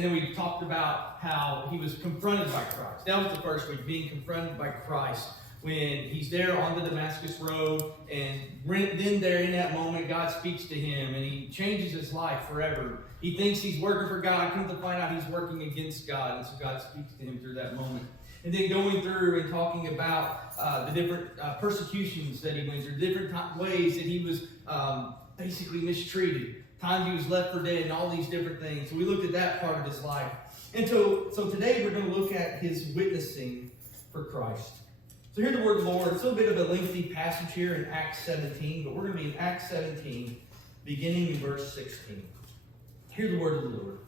And then we talked about how he was confronted by Christ. That was the first week, being confronted by Christ. When he's there on the Damascus Road, and then there in that moment, God speaks to him, and he changes his life forever. He thinks he's working for God, comes to find out he's working against God, and so God speaks to him through that moment. And then going through and talking about the different persecutions that he went through, different ways that he was basically mistreated, times he was left for dead, and all these different things. So we looked at that part of his life. And so today we're going to look at his witnessing for Christ. So hear the word of the Lord. It's a bit of a lengthy passage here in Acts 17, but we're going to be in Acts 17, beginning in verse 16. Hear the word of the Lord.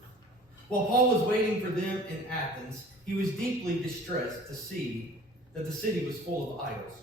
While Paul was waiting for them in Athens, he was deeply distressed to see that the city was full of idols.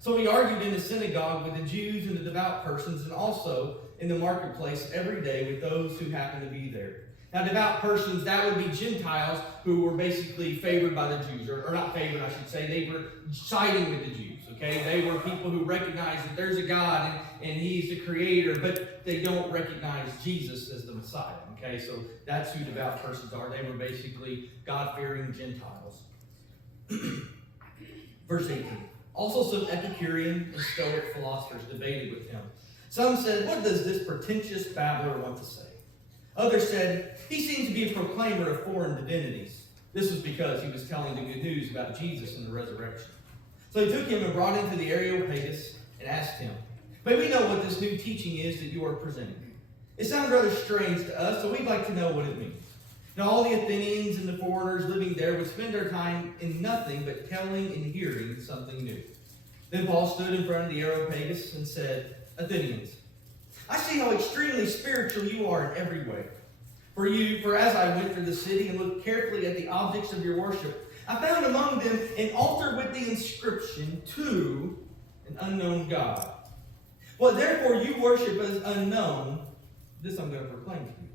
So he argued in the synagogue with the Jews and the devout persons, and also in the marketplace every day with those who happened to be there. Now, devout persons, that would be Gentiles who were basically favored by the Jews, or not favored, I should say. They were siding with the Jews, okay? They were people who recognize that there's a God and he's the creator, but they don't recognize Jesus as the Messiah, okay? So that's who devout persons are. They were basically God-fearing Gentiles. Verse 18. Also some Epicurean and Stoic philosophers debated with him. Some said, "What does this pretentious babbler want to say?" Others said, "He seems to be a proclaimer of foreign divinities." This was because he was telling the good news about Jesus and the resurrection. So they took him and brought him to the Areopagus and asked him, "May we know what this new teaching is that you are presenting? It sounds rather strange to us, so we'd like to know what it means." Now all the Athenians and the foreigners living there would spend their time in nothing but telling and hearing something new. Then Paul stood in front of the Areopagus and said, "Athenians, I see how extremely spiritual you are in every way. For as I went through the city and looked carefully at the objects of your worship, I found among them an altar with the inscription, 'To an unknown God.' What therefore you worship as unknown, this I'm going to proclaim to you.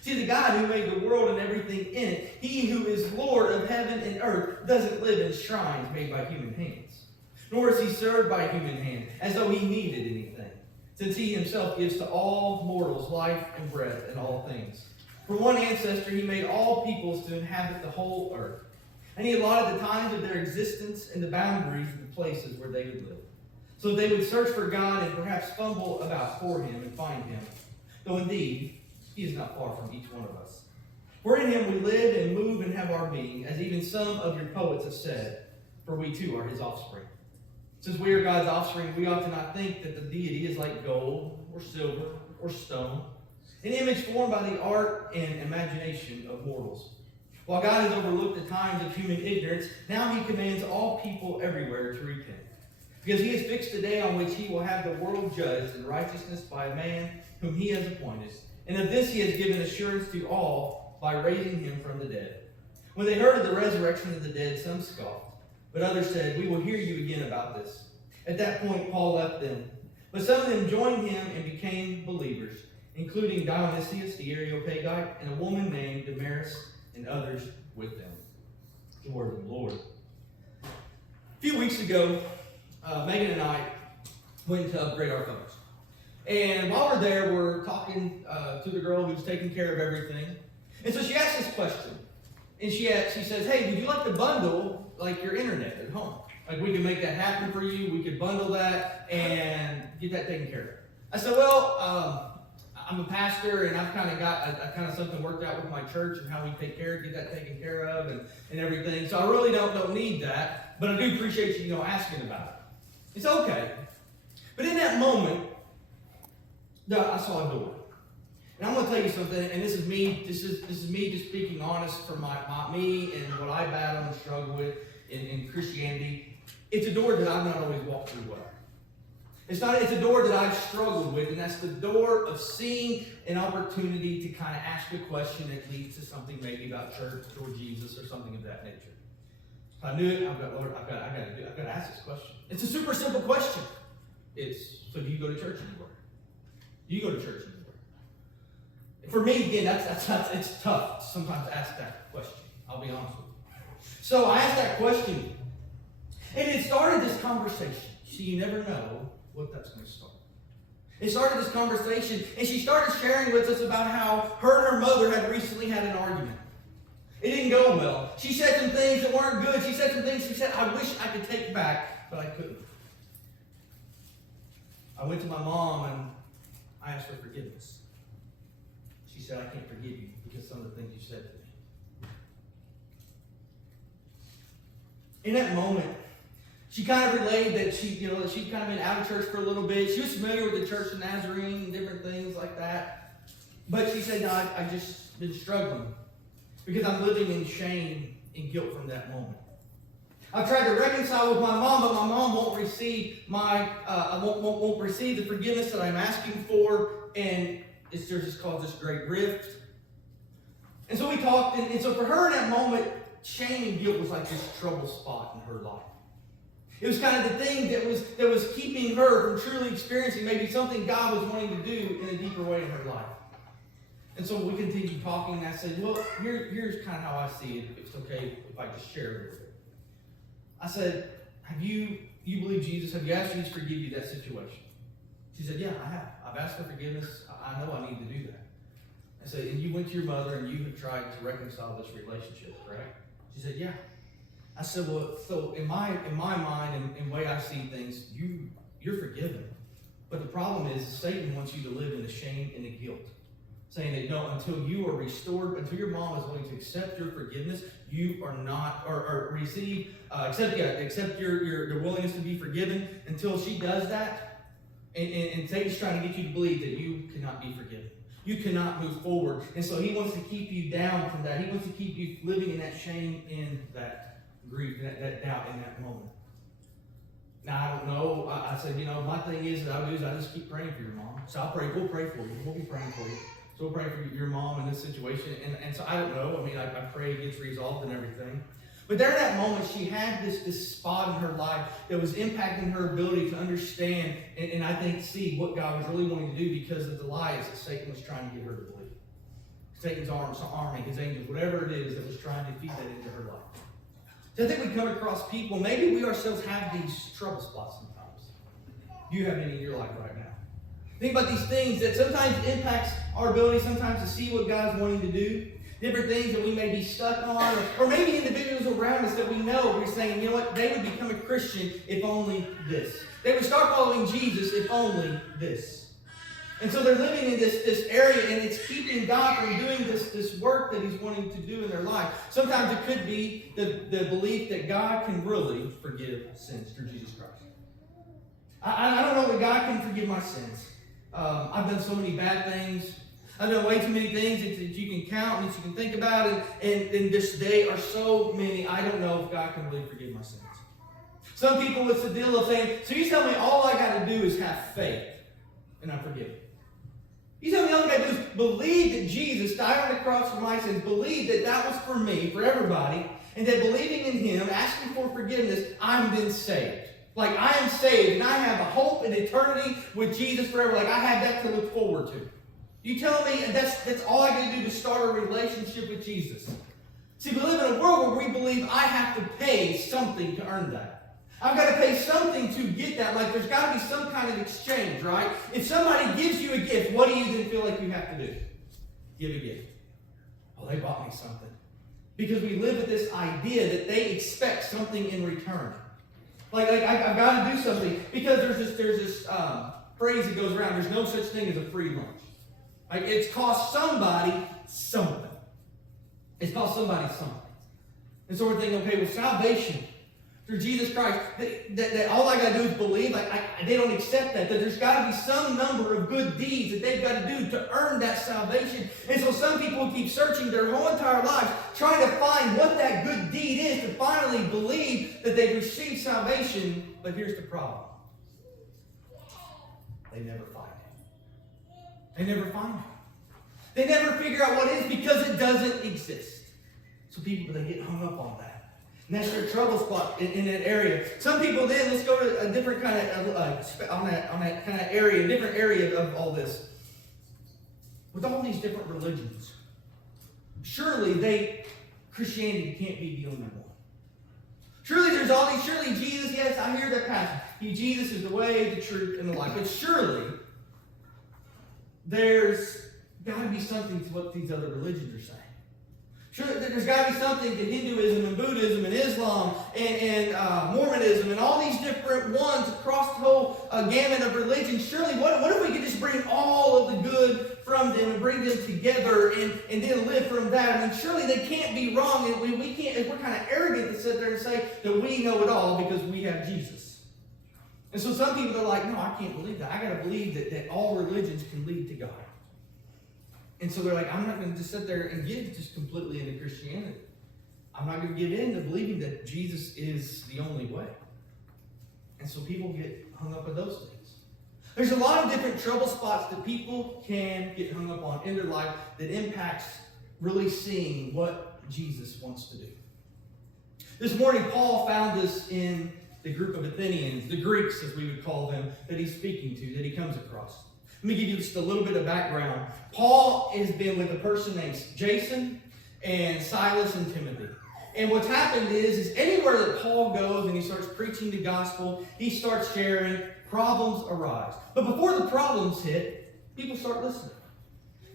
See, the God who made the world and everything in it, he who is Lord of heaven and earth, doesn't live in shrines made by human hands. Nor is he served by human hand, as though he needed anything, since he himself gives to all mortals life and breath and all things. For one ancestor he made all peoples to inhabit the whole earth, and he allotted the times of their existence and the boundaries of the places where they would live, so that they would search for God and perhaps fumble about for him and find him, though indeed he is not far from each one of us. For in him we live and move and have our being, as even some of your poets have said, for we too are his offspring. Since we are God's offspring, we ought to not think that the deity is like gold or silver or stone, an image formed by the art and imagination of mortals. While God has overlooked the times of human ignorance, now he commands all people everywhere to repent. Because he has fixed the day on which he will have the world judged in righteousness by a man whom he has appointed. And of this he has given assurance to all by raising him from the dead. When they heard of the resurrection of the dead, some scoffed, but others said, "We will hear you again about this." At that point, Paul left them. But some of them joined him and became believers, including Dionysius the Areopagite and a woman named Damaris and others with them. The word of the Lord. A few weeks ago, Megan and I went to upgrade our phones. And while we're there, we're talking to the girl who's taking care of everything. And so she asked this question. And she says, "Hey, would you like to bundle like your internet at home? Like we can make that happen for you. We could bundle that and get that taken care of." I said, "Well, I'm a pastor and I've kind of got something worked out with my church and how we get that taken care of and everything. So I really don't need that, but I do appreciate you, asking about it." It's okay. But in that moment, I saw a door. And I'm going to tell you something, and this is me just speaking honest from me and what I battle and struggle with in Christianity. It's a door that I've not always walked through well. It's a door that I've struggled with, and that's the door of seeing an opportunity to kind of ask a question that leads to something maybe about church or Jesus or something of that nature. If I knew it, I've got to ask this question. It's a super simple question. So do you go to church anywhere? Do you go to church anywhere? For me, again, it's tough to sometimes ask that question. I'll be honest with you. So I asked that question, and it started this conversation. So you never know what that's going to start. It started this conversation, and she started sharing with us about how her and her mother had recently had an argument. It didn't go well. She said some things that weren't good. She said some things she said, I wish I could take back, but I couldn't. I went to my mom and I asked for forgiveness. She said, I can't forgive you because some of the things you said to me. In that moment, she kind of relayed that she'd kind of been out of church for a little bit. She was familiar with the Church of Nazarene and different things like that. But she said, no, I just been struggling because I'm living in shame and guilt from that moment. I've tried to reconcile with my mom, but my mom won't receive won't receive the forgiveness that I'm asking for, and it's just caused this great rift. And so we talked, and so for her in that moment, shame and guilt was like this trouble spot in her life. It was kind of the thing that was keeping her from truly experiencing maybe something God was wanting to do in a deeper way in her life. And so we continued talking, and I said, well, here's kind of how I see it, if it's okay if I just share it with you. I said, you believe Jesus? Have you asked Jesus to forgive you that situation? She said, yeah, I have. I've asked for forgiveness. I know I need to do that. I said, and you went to your mother and you have tried to reconcile this relationship, correct? She said, yeah. I said, well, so in my mind and the way I see things, you're forgiven. But the problem is Satan wants you to live in the shame and the guilt. Saying that, no, until you are restored, until your mom is willing to accept your forgiveness, you are not, or receive, accept your willingness to be forgiven. Until she does that, and Satan's trying to get you to believe that you cannot be forgiven. You cannot move forward. And so he wants to keep you down from that. He wants to keep you living in that shame, in that grief, that doubt in that moment. Now, I don't know. I said, my thing is that I just keep praying for your mom. So we'll pray for you. We'll be praying for you. So we'll pray for your mom in this situation. And so I don't know. I mean, I pray it gets resolved and everything. But there in that moment, she had this spot in her life that was impacting her ability to understand and I think see what God was really wanting to do because of the lies that Satan was trying to get her to believe. Satan's army, his angels, whatever it is that was trying to feed that into her life. So I think we come across people, maybe we ourselves have these trouble spots sometimes. Do you have any in your life right now? Think about these things that sometimes impacts our ability sometimes to see what God's wanting to do. Different things that we may be stuck on, or maybe individuals around us that we know, we're saying, you know what, they would become a Christian if only this. They would start following Jesus if only this. And so they're living in this area, and it's keeping God from doing this work that he's wanting to do in their life. Sometimes it could be the belief that God can really forgive sins through Jesus Christ. I don't know that God can forgive my sins. I've done so many bad things. I've done way too many things that you can count and that you can think about. And this day are so many, I don't know if God can really forgive my sins. Some people, it's the deal of saying, so you tell me all I got to do is have faith and I'm forgiven. You tell me all I got to do is believe that Jesus died on the cross for my sins, believe that was for me, for everybody, and that believing in him, asking for forgiveness, I'm then saved. Like I am saved and I have a hope in eternity with Jesus forever. Like I have that to look forward to. You tell me, and that's all I got to do to start a relationship with Jesus. See, we live in a world where we believe I have to pay something to earn that. I've got to pay something to get that. Like there's got to be some kind of exchange, right? If somebody gives you a gift, what do you then feel like you have to do? Give a gift. Oh, they bought me something. Because we live with this idea that they expect something in return. Like I've got to do something. Because there's this phrase that goes around, there's no such thing as a free lunch. Like it's cost somebody something. It's cost somebody something. And so we're thinking, okay, with salvation through Jesus Christ, that all I got to do is believe. They don't accept that there's got to be some number of good deeds that they've got to do to earn that salvation. And so some people keep searching their whole entire lives, trying to find what that good deed is to finally believe that they've received salvation. But here's the problem. They never find it. They never find it. They never figure out what it is because it doesn't exist. So people, they get hung up on that. And that's their trouble spot in that area. Some people then, let's go to a different kind of, on that kind of area, a different area of all this. With all these different religions, surely Christianity can't be the only one. Surely Jesus, yes, I hear that passage. Jesus is the way, the truth, and the life. But surely, there's got to be something to what these other religions are saying. Sure, there's got to be something to Hinduism and Buddhism and Islam and Mormonism and all these different ones across the whole gamut of religions. Surely, what if we could just bring all of the good from them and bring them together and then live from that? I mean, surely they can't be wrong, and we can't. We're kind of arrogant to sit there and say that we know it all because we have Jesus. And so some people are like, no, I can't believe that. I got to believe that all religions can lead to God. And so they're like, I'm not going to just sit there and give just completely into Christianity. I'm not going to give in to believing that Jesus is the only way. And so people get hung up on those things. There's a lot of different trouble spots that people can get hung up on in their life that impacts really seeing what Jesus wants to do. This morning, Paul found this in the group of Athenians, the Greeks as we would call them, that he's speaking to, that he comes across. Let me give you just a little bit of background. Paul has been with a person named Jason and Silas and Timothy. And what's happened is anywhere that Paul goes and he starts preaching the gospel, he starts sharing, problems arise. But before the problems hit, people start listening.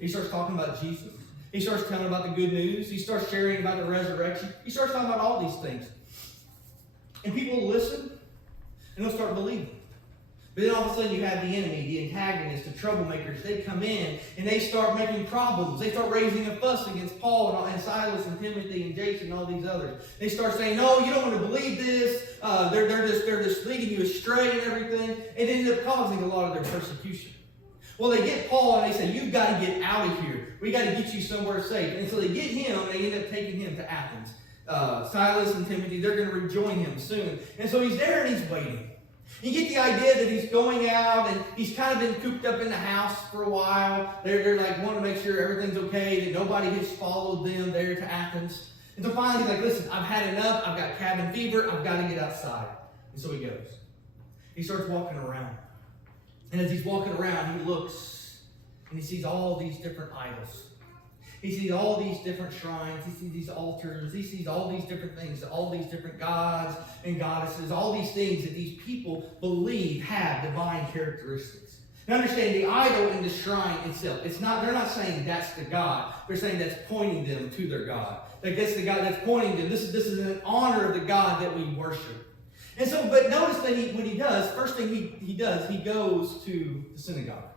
He starts talking about Jesus. He starts telling about the good news. He starts sharing about the resurrection. He starts talking about all these things. And people listen and they'll start believing. But then all of a sudden you have the enemy, the antagonists, the troublemakers. They come in and they start making problems. They start raising a fuss against Paul and Silas and Timothy and Jason and all these others. They start saying, no, you don't want to believe this. They're just leading you astray and everything. And it ended up causing a lot of their persecution. Well, they get Paul and they say, you've got to get out of here. We got to get you somewhere safe. And so they get him and they end up taking him to Athens. Silas and Timothy, they're going to rejoin him soon. And so he's there and he's waiting. You get the idea that he's going out and he's kind of been cooped up in the house for a while. They're like want to make sure everything's okay, that nobody has followed them there to Athens. And so finally he's like, listen, I've had enough. I've got cabin fever. I've got to get outside. And so he goes. He starts walking around. And as he's walking around, he looks and he sees all these different idols. He sees all these different shrines. He sees these altars. He sees all these different things, all these different gods and goddesses, all these things that these people believe have divine characteristics. Now understand, the idol in the shrine itself, they're not saying that's the God. They're saying that's pointing them to their God. Like that's the God that's pointing them. This is an honor of the God that we worship. And so, but notice that when he does, first thing he does, he goes to the synagogue.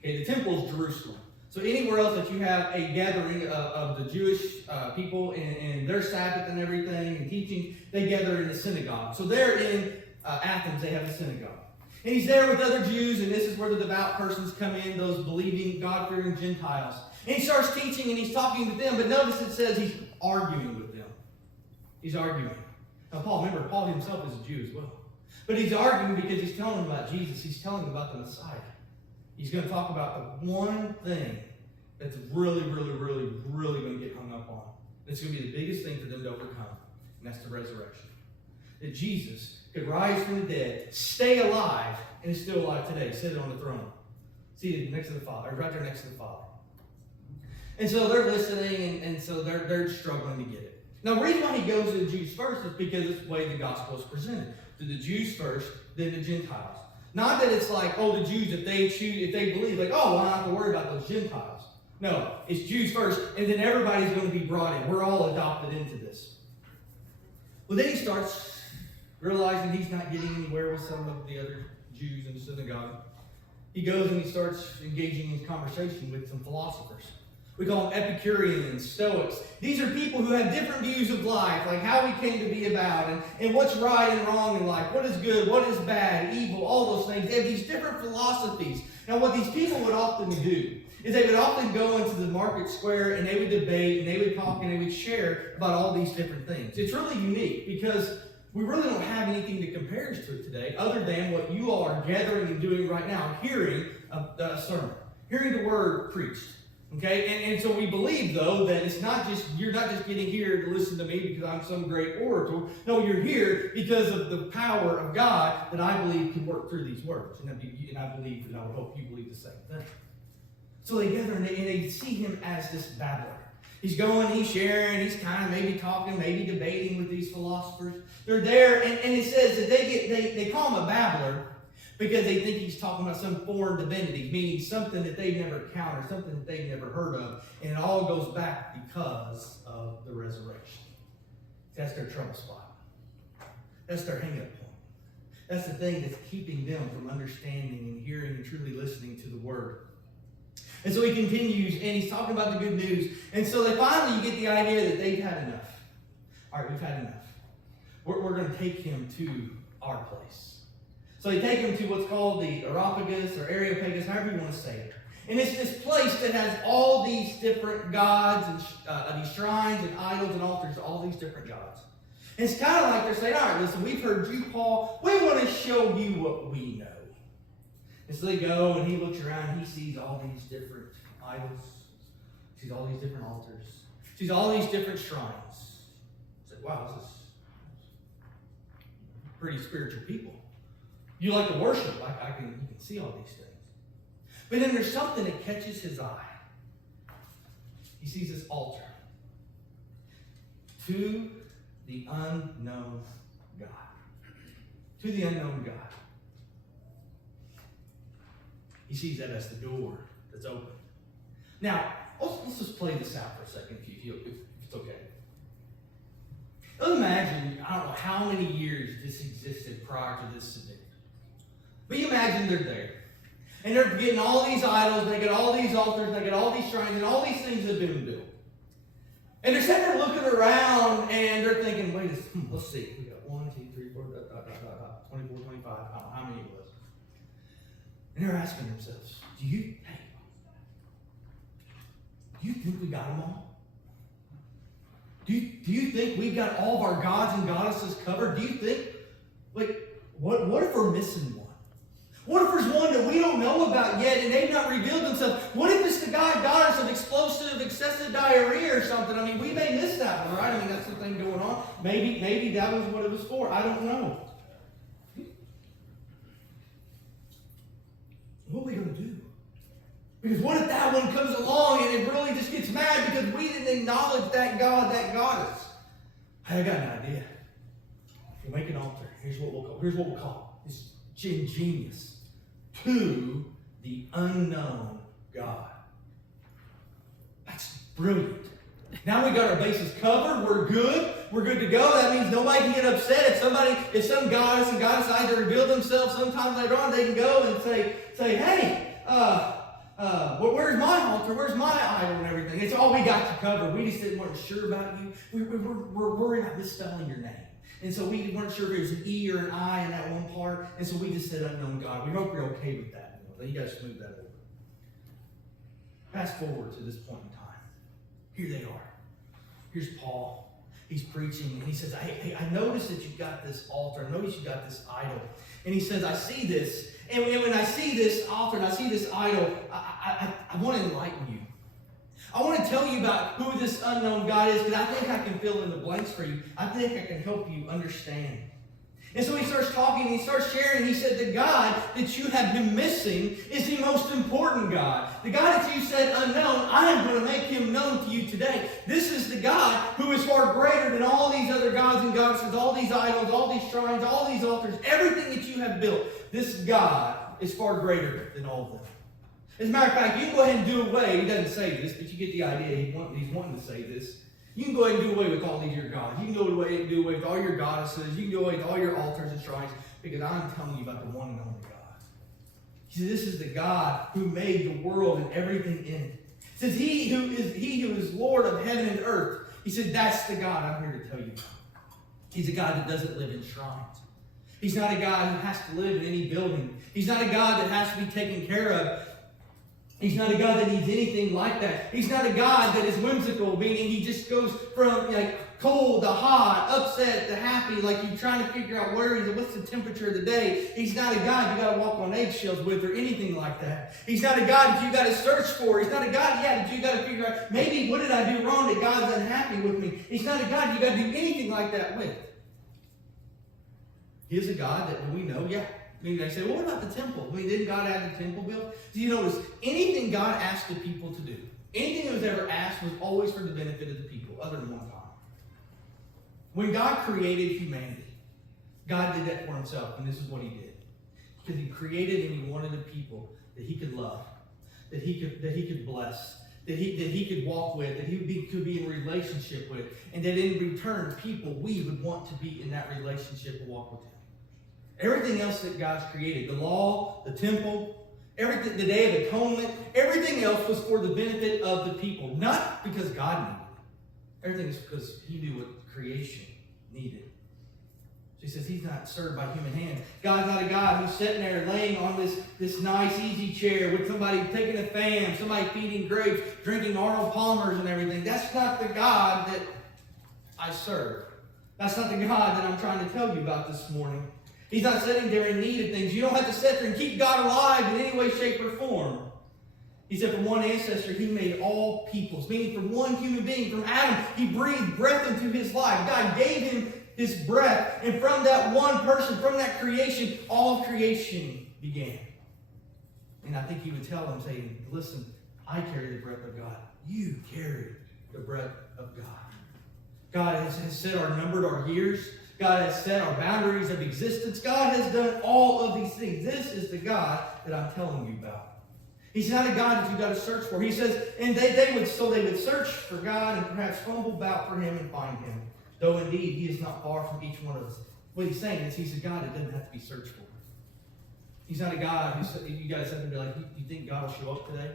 Okay, the temple is Jerusalem. So anywhere else that you have a gathering of the Jewish people and their Sabbath and everything and teaching, they gather in the synagogue. So there in Athens, they have a synagogue. And he's there with other Jews, and this is where the devout persons come in, those believing, God-fearing Gentiles. And he starts teaching and he's talking to them, but notice it says he's arguing with them. He's arguing. Now Paul himself is a Jew as well. But he's arguing because he's telling them about Jesus. He's telling them about the Messiah. He's going to talk about the one thing that's really, really, really, really going to get hung up on. It's going to be the biggest thing for them to overcome, and that's the resurrection. That Jesus could rise from the dead, stay alive, and is still alive today, seated on the throne. Seated next to the Father, right there next to the Father. And so they're listening, and so they're struggling to get it. Now, the reason why he goes to the Jews first is because it's the way the gospel is presented. To the Jews first, then the Gentiles. Not that it's like, the Jews, if they believe, like, I don't have to worry about those Gentiles. No, it's Jews first, and then everybody's going to be brought in. We're all adopted into this. Well, then he starts realizing he's not getting anywhere with some of the other Jews in the synagogue. He goes and he starts engaging in conversation with some philosophers. We call them Epicureans, Stoics. These are people who have different views of life, like how we came to be about, and what's right and wrong in life, what is good, what is bad, evil, all those things. They have these different philosophies. Now, what these people would often do is they would often go into the market square and they would debate and they would talk and they would share about all these different things. It's really unique because we really don't have anything that compares to it today other than what you all are gathering and doing right now, hearing a sermon, hearing the word preached. Okay, and so we believe, though, that you're not just getting here to listen to me because I'm some great orator. No, you're here because of the power of God that I believe can work through these words. And I believe, and I would hope you believe the same thing. So they gather and they see him as this babbler. He's going, he's sharing, he's kind of maybe talking, maybe debating with these philosophers. They're there, and it says that they call him a babbler because they think he's talking about some foreign divinity, meaning something that they've never encountered, something that they've never heard of. And it all goes back because of of the resurrection. That's their trouble spot. That's their hang-up point. That's the thing that's keeping them from understanding and hearing and truly listening to the word. And so he continues, and he's talking about the good news. And so you get the idea that they've had enough. All right, we've had enough. We're going to take him to our place. So they take him to what's called the Areopagus or Areopagus, however you want to say it. And it's this place that has all these different gods and these shrines and idols and altars, all these different gods. And it's kind of like they're saying, all right, listen, we've heard you, Paul. We want to show you what we know. And so they go, and he looks around, and he sees all these different idols. He sees all these different altars. He sees all these different shrines. He said, wow, this is pretty spiritual people. You like to worship. You can see all these things. But then there's something that catches his eye. He sees this altar. To the unknown God. To the unknown God. He sees that as the door that's open. Now, let's just play this out for a second if it's okay. Let's imagine, I don't know how many years this existed prior to this event. But you imagine they're there. And they're getting all these idols, and they get all these altars, and they get all these shrines, and all these things have been built. And they're sitting there looking around, and they're thinking, wait a second, let's see. We got 1, 2, 3, 4, 24, 25, I don't know how many it was. And they're asking themselves, do you think we got them all? Do you think we got all of our gods and goddesses covered? Do you think, what if we're missing one? What if there's one that we don't know about yet and they've not revealed themselves? What if it's the god goddess of explosive, excessive diarrhea or something? I mean, we may miss that one, right? I mean, that's the thing going on. Maybe that was what it was for. I don't know. What are we going to do? Because what if that one comes along and it really just gets mad because we didn't acknowledge that god, that goddess? Hey, I got an idea. We'll make an altar. Here's what we'll call it. It's ingenious. To the unknown God. That's brilliant. Now we got our bases covered. We're good. We're good to go. That means nobody can get upset if some goddess and goddess decide to reveal themselves sometime later on. They can go and say, hey, where's my altar? Where's my idol and everything? It's all we got you covered. We just weren't sure about you. We're worried about misspelling your name. And so we weren't sure if it was an E or an I in that one part. And so we just said unknown God. We hope you're okay with that. You got to smooth that over. Fast forward to this point in time. Here they are. Here's Paul. He's preaching and he says, hey, I noticed that you got this altar. I noticed you got this idol. And he says, I see this. And when I see this altar and I see this idol, I want to enlighten you. I want to tell you about who this unknown God is because I think I can fill in the blanks for you. I think I can help you understand. And so he starts talking and he starts sharing. He said, the God that you have been missing is the most important God. The God that you said unknown, I am going to make him known to you today. This is the God who is far greater than all these other gods and goddesses, all these idols, all these shrines, all these altars, everything that you have built. This God is far greater than all of them. As a matter of fact, you can go ahead and do away. He doesn't say this, but you get the idea. He's wanting to say this. You can go ahead and do away with all these your gods. You can go away and do away with all your goddesses. You can go away with all your altars and shrines because I'm telling you about the one and only God. He says, this is the God who made the world and everything in it. He says, he who is Lord of heaven and earth. He said, that's the God I'm here to tell you about. He's a God that doesn't live in shrines. He's not a God who has to live in any building. He's not a God that has to be taken care of. He's not a God that needs anything like that. He's not a God that is whimsical, meaning he just goes from cold to hot, upset to happy, like you're trying to figure out what's the temperature of the day. He's not a God you got to walk on eggshells with or anything like that. He's not a God that you got to search for. He's not a God, that you got to figure out, maybe what did I do wrong that God's unhappy with me. He's not a God you got to do anything like that with. He is a God that we know, I mean, they say, well, what about the temple? I mean, didn't God have the temple built? Do you notice anything God asked the people to do, anything that was ever asked was always for the benefit of the people, other than one time. When God created humanity, God did that for himself, and this is what he did. Because he created and he wanted a people that he could love, that he could bless, that he could walk with, that could be in relationship with, and that in return, people, we would want to be in that relationship and walk with him. Everything else that God's created, the law, the temple, everything, the Day of Atonement, everything else was for the benefit of the people, not because God needed it. Everything is because he knew what creation needed. So he says he's not served by human hands. God's not a God who's sitting there laying on this nice, easy chair with somebody taking a fan, somebody feeding grapes, drinking Arnold Palmers and everything. That's not the God that I serve. That's not the God that I'm trying to tell you about this morning. He's not sitting there in need of things. You don't have to sit there and keep God alive in any way, shape, or form. He said from one ancestor, he made all peoples. Meaning from one human being, from Adam, he breathed breath into his life. God gave him his breath. And from that one person, from that creation, all creation began. And I think he would tell them, saying, listen, I carry the breath of God. You carry the breath of God. God has set our numbered our years. God has set our boundaries of existence. God has done all of these things. This is the God that I'm telling you about. He's not a God that you've got to search for. He says, and they would search for God and perhaps humble about for him and find him. Though indeed he is not far from each one of us. What he's saying is he's a God that doesn't have to be searched for. He's not a God who you guys have to be like, you think God will show up today?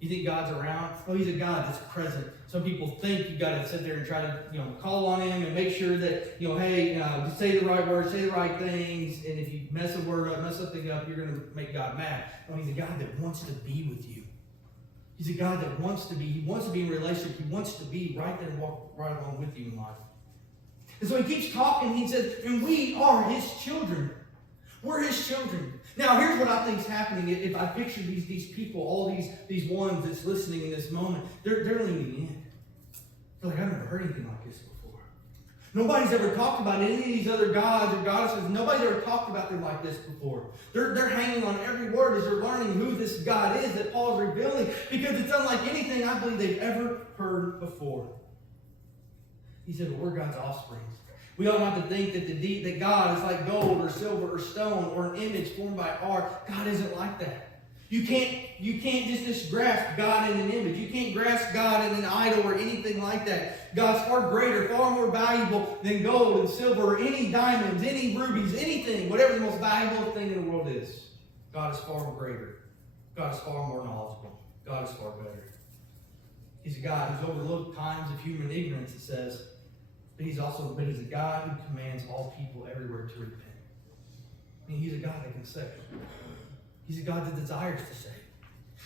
You think God's around? No, he's a God that's present. Some people think you got to sit there and try to, call on him and make sure that, hey, just say the right words, say the right things. And if you mess a word up, mess something up, you're going to make God mad. No, he's a God that wants to be with you. He's a God that wants to be. He wants to be in relationship. He wants to be right there and walk right along with you in life. And so he keeps talking. He says, and we are his children. We're his children. Now, here's what I think is happening. If I picture these people, all these ones that's listening in this moment, they're leaning in. They're like, I've never heard anything like this before. Nobody's ever talked about any of these other gods or goddesses. Nobody's ever talked about them like this before. They're hanging on every word as they're learning who this God is that Paul's revealing, because it's unlike anything I believe they've ever heard before. He said, well, we're God's offspring. We ought not to think that God is like gold or silver or stone or an image formed by art. God isn't like that. You can't just grasp God in an image. You can't grasp God in an idol or anything like that. God's far greater, far more valuable than gold and silver or any diamonds, any rubies, anything, whatever the most valuable thing in the world is. God is far more greater. God is far more knowledgeable. God is far better. He's a God who's overlooked times of human ignorance, it says. But he's a God who commands all people everywhere to repent. I mean, he's a God that can save. He's a God that desires to save.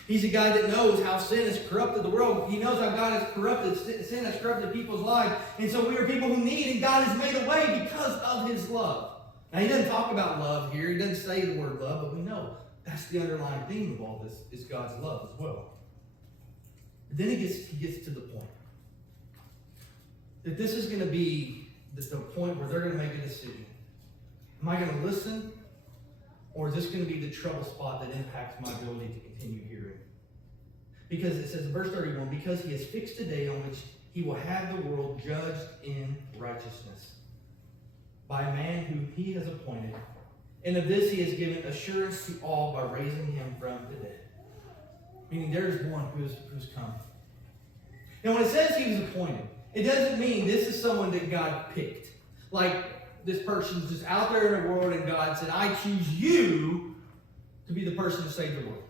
He's a God that knows how sin has corrupted the world. He knows how God has corrupted, sin has corrupted people's lives. And so we are people who need, and God has made a way because of his love. Now, he doesn't talk about love here. He doesn't say the word love, but we know that's the underlying theme of all this is God's love as well. But then he gets to the point. That this is going to be the point where they're going to make a decision. Am I going to listen? Or is this going to be the trouble spot that impacts my ability to continue hearing? Because it says in verse 31, because he has fixed a day on which he will have the world judged in righteousness by a man whom he has appointed. And of this he has given assurance to all by raising him from the dead. Meaning there's one who's come. Now when it says he was appointed, it doesn't mean this is someone that God picked. Like this person's just out there in the world and God said, I choose you to be the person to save the world.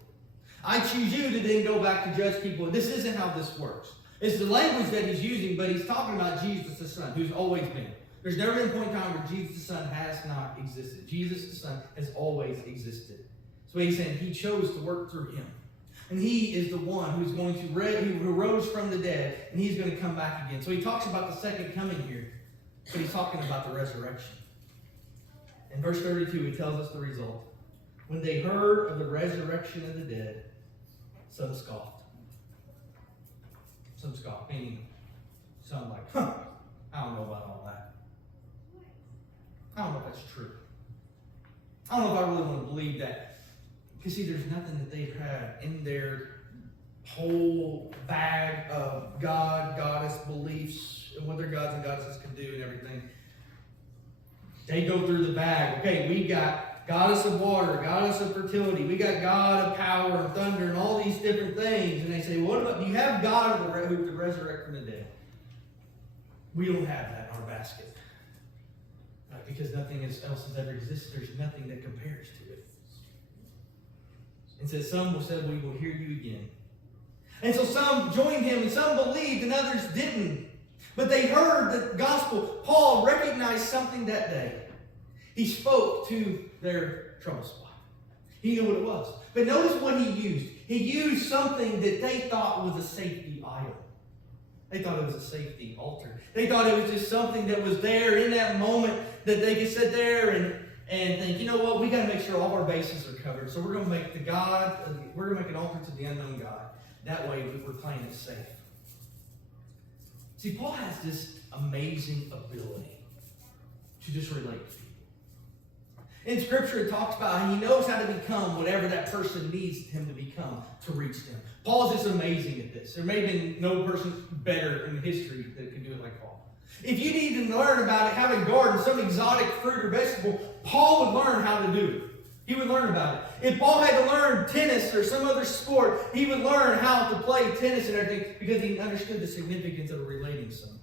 I choose you to then go back to judge people. This isn't how this works. It's the language that he's using, but he's talking about Jesus the Son, who's always been. There's never been a point in time where Jesus the Son has not existed. Jesus the Son has always existed. So he's saying he chose to work through him. And he is the one who's going to who rose from the dead, and he's going to come back again. So he talks about the second coming here, but he's talking about the resurrection. In verse 32, he tells us the result. When they heard of the resurrection of the dead, some scoffed. Some scoffed, meaning some like, I don't know about all that. I don't know if that's true. I don't know if I really want to believe that. Because see, there's nothing that they've had in their whole bag of God, goddess beliefs, and what their gods and goddesses can do and everything. They go through the bag. Okay, we got goddess of water, goddess of fertility. We got God of power and thunder and all these different things. And they say, what about, do you have God who could resurrect from the dead? We don't have that in our basket. Because nothing else has ever existed. There's nothing that compares to it. And so some said, we will hear you again. And so some joined him and some believed and others didn't. But they heard the gospel. Paul recognized something that day. He spoke to their trouble spot. He knew what it was. But notice what he used. He used something that they thought was a safety idol. They thought it was a safety altar. They thought it was just something that was there in that moment that they could sit there and think, you know what, we got to make sure all our bases are covered. So we're going to make we're going to make an altar to the unknown God. That way we're playing it safe. See, Paul has this amazing ability to just relate to people. In Scripture, it talks about how he knows how to become whatever that person needs him to become to reach them. Paul's just amazing at this. There may have been no person better in history that can do it like Paul. If you need to learn about it, have a garden, some exotic fruit or vegetable, Paul would learn how to do it. He would learn about it. If Paul had to learn tennis or some other sport, he would learn how to play tennis and everything because he understood the significance of relating to someone.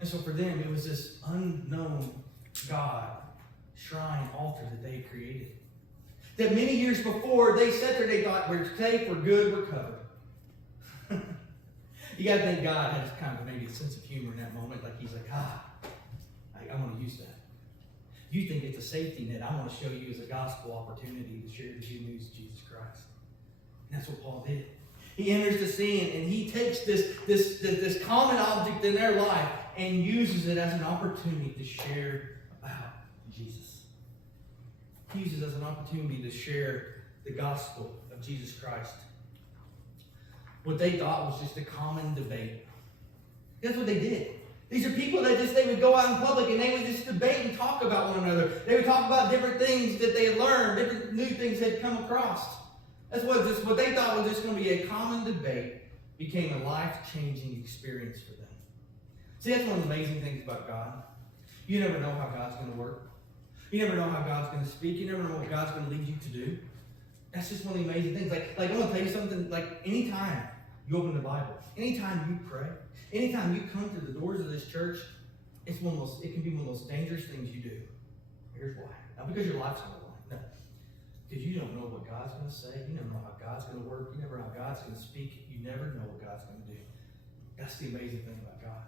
And so for them, it was this unknown God shrine altar that they had created. That many years before, they sat there, they thought, we're safe, we're good, we're covered. You got to think God has kind of maybe a sense of humor in that moment. Like he's like, I want to use that. You think it's a safety net. I want to show you as a gospel opportunity to share the good news of Jesus Christ. And that's what Paul did. He enters the scene and he takes this common object in their life and uses it as an opportunity to share about Jesus. He uses it as an opportunity to share the gospel of Jesus Christ. What they thought was just a common debate. That's what they did. These are people that they would go out in public and they would just debate and talk about one another. They would talk about different things that they had learned, different new things they'd come across. That's what they thought was just going to be a common debate became a life-changing experience for them. See, that's one of the amazing things about God. You never know how God's going to work. You never know how God's going to speak. You never know what God's going to lead you to do. That's just one of the amazing things. Like I want to tell you something, like anytime you open the Bible, anytime you pray, anytime you come to the doors of this church, it can be one of those dangerous things you do. Here's why. Not because your life's on the line. No. Because you don't know what God's going to say. You never know how God's going to work. You never know how God's going to speak. You never know what God's going to do. That's the amazing thing about God.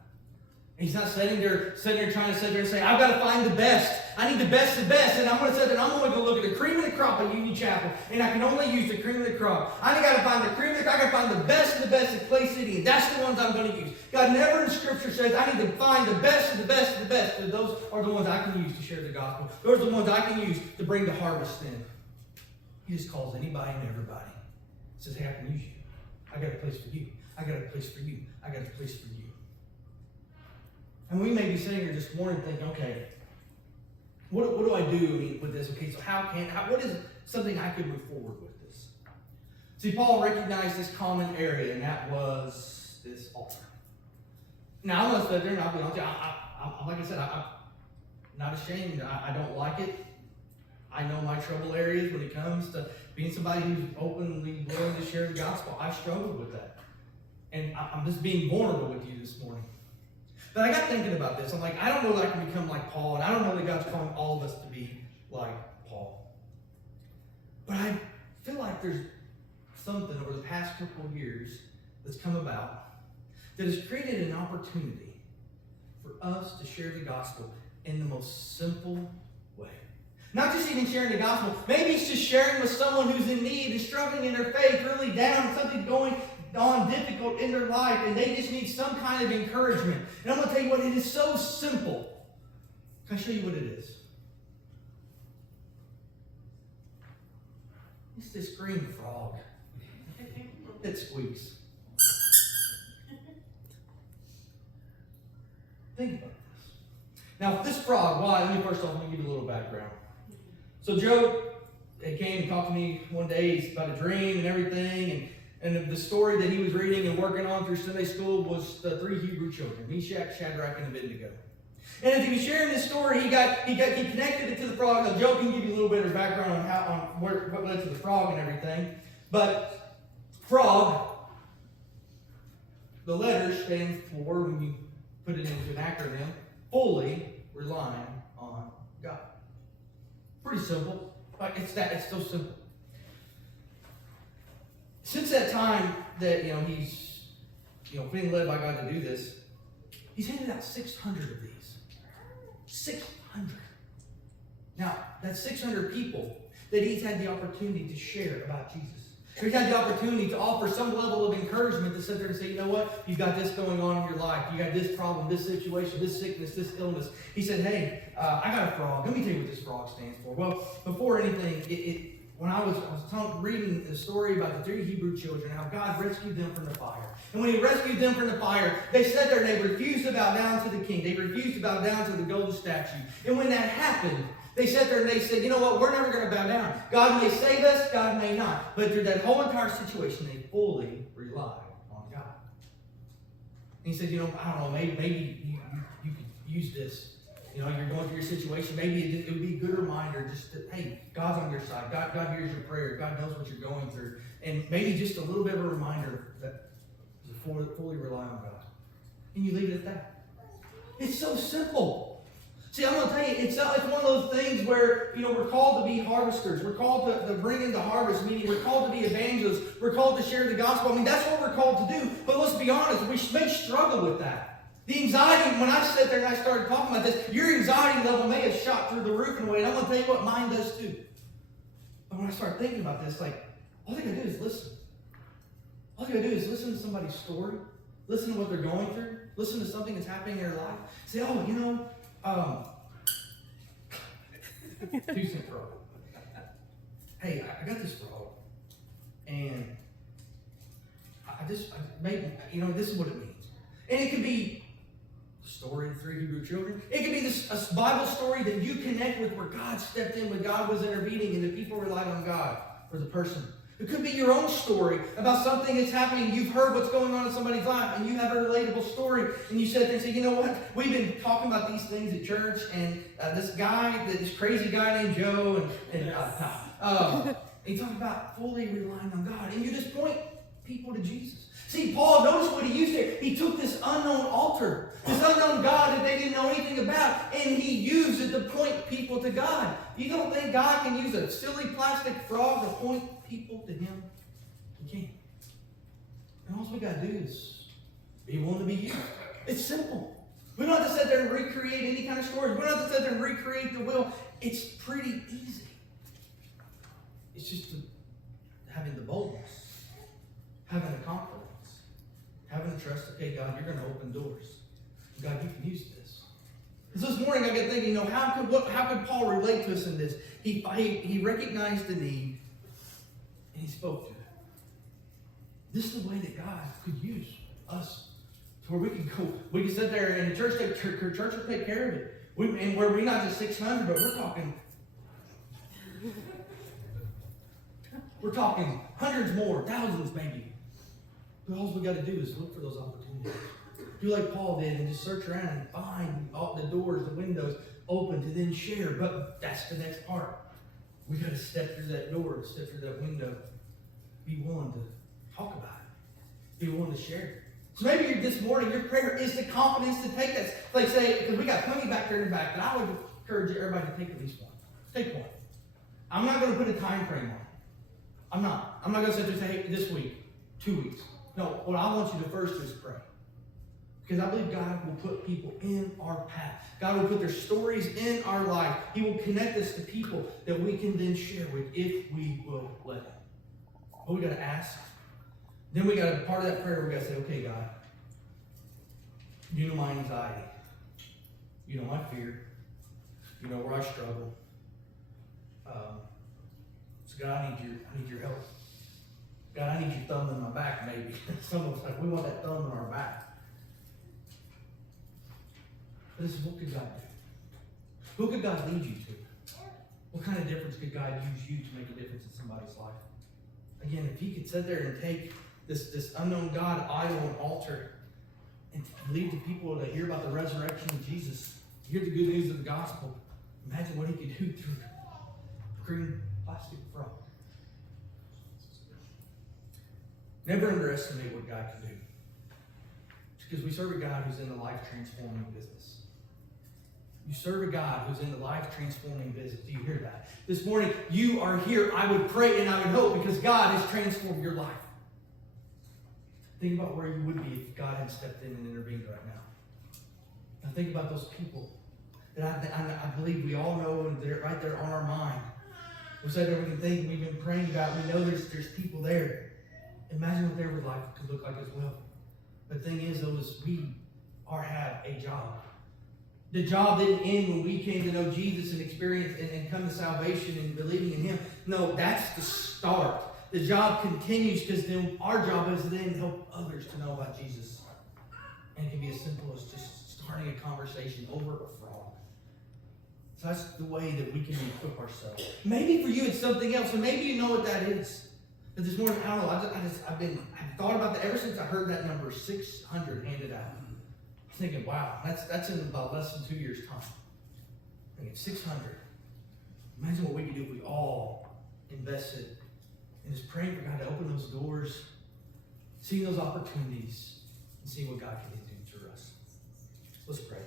And he's not sitting there trying to sit there and say, I've got to find the best. I need the best of the best. And I'm going to sit there and I'm going to go look at the cream of the crop at Union Chapel. And I can only use the cream of the crop. I got to find the cream of the crop. I got to find the best of the best at Clay City. And that's the ones I'm going to use. God never in Scripture says, I need to find the best of the best of the best. But those are the ones I can use to share the gospel. Those are the ones I can use to bring the harvest in. He just calls anybody and everybody. He says, hey, I can use you. I got a place for you. I got a place for you. I got a place for you. And we may be sitting here this morning thinking, okay, what do I do with this? Okay, so what is something I could move forward with this? See, Paul recognized this common area, and that was this altar. Now, I'm going to sit there and I'll be honest, like I said, I'm not ashamed. I don't like it. I know my trouble areas when it comes to being somebody who's openly willing to share the gospel. I struggled with that. And I'm just being vulnerable with you this morning. But I got thinking about this. I'm like, I don't know that I can become like Paul, and I don't know that God's calling all of us to be like Paul. But I feel like there's something over the past couple of years that's come about that has created an opportunity for us to share the gospel in the most simple way. Not just even sharing the gospel. Maybe it's just sharing with someone who's in need and struggling in their faith, really down, something going on difficult in their life, and they just need some kind of encouragement. And I'm going to tell you what, it is so simple. Can I show you what it is? It's this green frog that squeaks. Think about this. Now, this frog, why? Let me give you a little background. So Joe came and talked to me one day about a dream and everything, and the story that he was reading and working on through Sunday school was the three Hebrew children, Meshach, Shadrach, and Abednego. And as he was sharing this story, he connected it to the frog. Now, Joe can give you a little bit of background on what led to the frog and everything. But frog, the letters stand for, when you put it into an acronym, fully relying on God. Pretty simple. Like it's so simple. Since that time that he's being led by God to do this, he's handed out 600 of these. 600. Now, that's 600 people that he's had the opportunity to share about Jesus. He's had the opportunity to offer some level of encouragement to sit there and say, you know what? You've got this going on in your life. You got this problem, this situation, this sickness, this illness. He said, hey, I got a frog. Let me tell you what this frog stands for. Well, before anything, when I was reading the story about the 3 Hebrew children, how God rescued them from the fire. And when he rescued them from the fire, they sat there and they refused to bow down to the king. They refused to bow down to the golden statue. And when that happened, they sat there and they said, you know what, we're never going to bow down. God may save us, God may not. But through that whole entire situation, they fully relied on God. And he said, I don't know, maybe you could use this. You're going through your situation. Maybe it would be a good reminder just that, hey, God's on your side. God hears your prayer. God knows what you're going through. And maybe just a little bit of a reminder that you fully rely on God. And you leave it at that. It's so simple. See, I'm going to tell you, it's one of those things where, we're called to be harvesters. We're called to bring in the harvest, meaning we're called to be evangelists. We're called to share the gospel. That's what we're called to do. But let's be honest, we may struggle with that. The anxiety, when I sat there and I started talking about this, your anxiety level may have shot through the roof in a way, and I'm going to tell you what mine does too. But when I start thinking about this, all they got to do is listen. All they got to do is listen to somebody's story, listen to what they're going through, listen to something that's happening in their life. Say, $2 frog. Hey, I got this frog, and this is what it means. And it could be story of 3 Hebrew children. It could be a Bible story that you connect with where God stepped in, when God was intervening and the people relied on God for the person. It could be your own story about something that's happening. You've heard what's going on in somebody's life and you have a relatable story. And you sit there and say, you know what? We've been talking about these things at church, and this crazy guy named Joe, he talked about fully relying on God. And you just point people to Jesus. See, Paul, notice what he used there. He took this unknown altar, this unknown God that they didn't know anything about, and he used it to point people to God. You don't think God can use a silly plastic frog to point people to him? He can. And all we got to do is be willing to be used. It's simple. We don't have to sit there and recreate any kind of stories. We don't have to sit there and recreate the will. It's pretty easy. It's just having the boldness, having the confidence, having the trust. Okay, God, you're going to open doors. God, you can use this. So this morning I got thinking, how could Paul relate to us in this? He recognized the need, and he spoke to it. This is the way that God could use us, to where we can go. We can sit there and the church will take care of it. And we're not just 600, but we're talking hundreds more, thousands maybe. But all we got to do is look for those opportunities. Do like Paul did and just search around and find all the doors, the windows open to then share. But that's the next part. We got to step through that door, step through that window. Be willing to talk about it. Be willing to share. So maybe this morning your prayer is the confidence to take that. Like say, because we got plenty back there in the back, but I would encourage everybody to take at least one. Take one. I'm not going to put a time frame on it. I'm not. I'm not going to sit there and say, hey, this week, 2 weeks. No, what I want you to first do is pray. Because I believe God will put people in our path. God will put their stories in our life. He will connect us to people that we can then share with if we will let Him. But we got to ask. Then we got to, part of that prayer, we got to say, okay, God, you know my anxiety. You know my fear. You know where I struggle. So God, I need your help. God, I need your thumb in my back, maybe. Some of us, we want that thumb in our back. But this is, what could God do? Who could God lead you to? What kind of difference could God use you to make a difference in somebody's life? Again, if He could sit there and take this unknown God, idol, and altar, and lead the people to hear about the resurrection of Jesus, hear the good news of the gospel. Imagine what he could do through a green plastic frog. Never underestimate what God can do. Because we serve a God who's in the life-transforming business. You serve a God who's in the life-transforming business. Do you hear that? This morning, you are here. I would pray and I would hope because God has transformed your life. Think about where you would be if God had stepped in and intervened right now. Now think about those people that I believe we all know and they're right there on our mind. We said everything thing we've been praying about. We know there's people there. Imagine what their life could look like as well. The thing is, though, is we have a job. The job didn't end when we came to know Jesus and experience and come to salvation and believing in Him. No, that's the start. The job continues because then our job is then help others to know about Jesus. And it can be as simple as just starting a conversation over a frog. So that's the way that we can equip ourselves. Maybe for you it's something else, and maybe you know what that is. But this morning, I don't know, I've thought about that ever since I heard that number 600 handed out. I'm thinking, wow, that's in about less than 2 years' time. I'm thinking 600. Imagine what we could do if we all invested in just praying for God to open those doors, seeing those opportunities, and seeing what God can do through us. Let's pray.